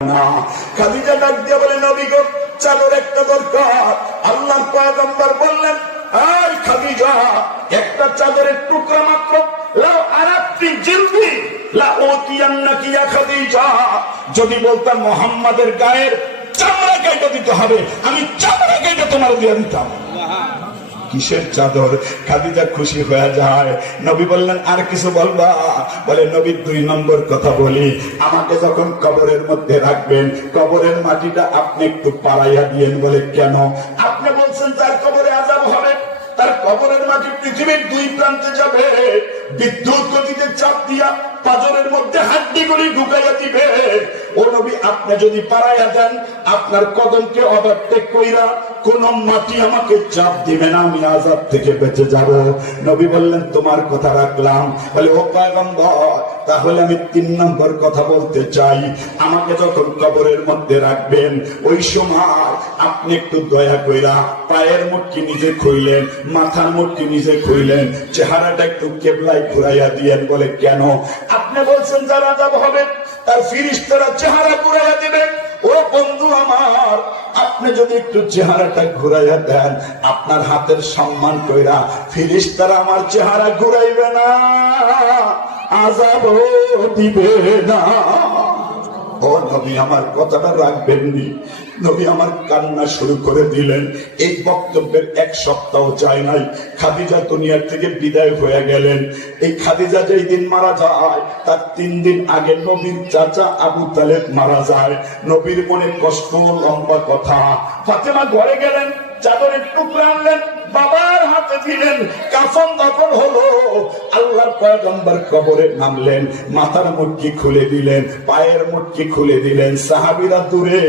না। খাদিজা ডাক দিয়ে বলে, নবী গো, চাদর একটা দরকার। আল্লাহর পয়গম্বর বললেন, এই খাদিজা, একটা চাদরের টুকরা মাত্র, লাও আরাফতি জিলদি লা উতিয়ান্নাকি ইয়া খাদিজা। যদি বলতাম মুহাম্মাদের গায়ের চামড়া কেটে দিতে হবে, আমি চামড়া কেটে তোমার দিয়ে দিতাম। কিসের চাদর? খাদিজা খুশি হয়ে যায়। নবী বললেন, আর কিছু বলবা? বলে, নবী 2 নম্বর কথা বলি, আমাকে যখন কবরের মধ্যে রাখবেন, কবরের মাটিটা আপনি একটু পাড়াইয়া দিয়েন। বলে, কেন? আপনি বলছেন তার কবরে আযাব হবে, তার কবরের মাটি পৃথিবীর 2 প্রান্তে যাবে, বিদ্যুৎ গতিতে চাপ দিয়া পাজরের মধ্যে হাড্ডিগুলি ঢুকাইয়া দিবে। ও নবী, আপনি যদি পাড়াইয়া দেন, আপনার কদমকে ওভারটেক কইরা কোন মাটি আমাকে চাপ দিবে না, আমি আযাব থেকে বেঁচে যাব। নবী বললেন, তোমার কথা রাখলাম। বলে, ও পয়গম্বর, তাহলে আমি 3 নম্বর কথা বলতে চাই। আমাকে যখন কবরের মধ্যে রাখবেন, ওই সময় আপনি একটু দয়া কইরা পায়ের মুটকি নিজে খুইলেন, মাথার মুটকি নিজে খুইলেন, চেহারাটা একটু কেবলায় ঘুরাইয়া দিয়েন। বলে, কেন? আপনি বলছেন যার আযাব হবে তার ফেরেশতারা চেহারা ঘুরাইয়া দিবে। ও বন্ধু আমার, আপনি যদি একটু চেহারাটা ঘুরাইয়া দেন, আপনার হাতের সম্মান কইরা ফেরেশতারা আমার চেহারা ঘুরাইবে না, আযাব দিবে না। ও নবী, আমার কথাটা রাখবেননি। নবী আমার কান্না শুরু করে দিলেন। এই বক্তব্যের 1 সপ্তাহ যায় নাই, খাদিজা দুনিয়ার থেকে বিদায় হয়ে গেলেন। এই খাদিজা যেই দিন মারা যায়, তার 3 দিন আগে নবীর চাচা আবু তালেব মারা যায়। নবীর মনে কষ্ট, লম্বা কথা। ফাতেমা ঘরে গেলেন, চাদরের টুকরা আনলেন, বাবার হাতে দিলেন, কাফন দাফন হলো। আল্লাহর পয়গম্বর কবরে নামলেন, মাথার মুটকি খুলে দিলেন, পায়ের মুটকি খুলে দিলেন। সাহাবীরা দূরে,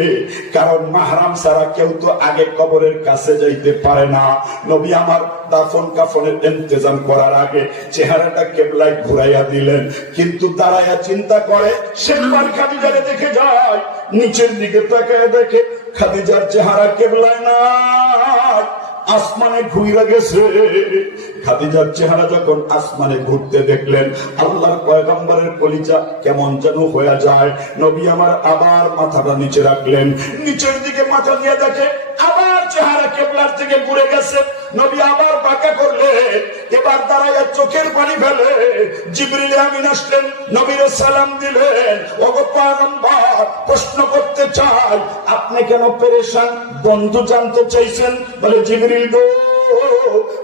কারণ মাহরাম ছাড়া কেউ তো আগে কবরের কাছে যাইতে পারে না। নবী আমার দাফন কাফনের ইন্তজাম করার আগে চেহারাটা কেবলায় ঘুরাইয়া দিলেন, কিন্তু দাঁড়াইয়া চিন্তা করে, শেষবার খাদিজারে দেখে যায়, নিচের দিকে তাকায় দেখে খাদিজার চেহারা কেবলায় না, আসমানে ঘুরে গেছে। খাদিজার চেহারা যখন আসমানে ঘুরতে দেখলেন, আল্লাহর পয়গম্বরের কলিজা কেমন যেন হয়ে যায়। নবী আমার আবার মাথাটা নিচে রাখলেন, নিচের দিকে মাথা দিয়ে দেখে আবার চেহারা কেবলার থেকে ঘুরে গেছে। নবী আবার বাঁকা করলে, এবার দাঁড়াইয়া চোখের পানি ফেলে জিবরিল আমিন আসলেন, নবীর সালাম দিলেন। ওগো পয়গম্বর, প্রশ্ন করতে চাই, আপনি কেন পেরেশান? বন্ধু জানতে চাইছেন? বলে, জিবরিল গো,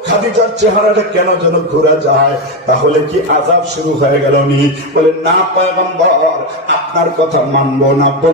খাদিজার চেহারাটা কেন যেন ঘুরে যায়, তাহলে কি আযাব শুরু হয়ে গেল নি? বলে, না পয়গম্বর, আপনার কথা মানবো না।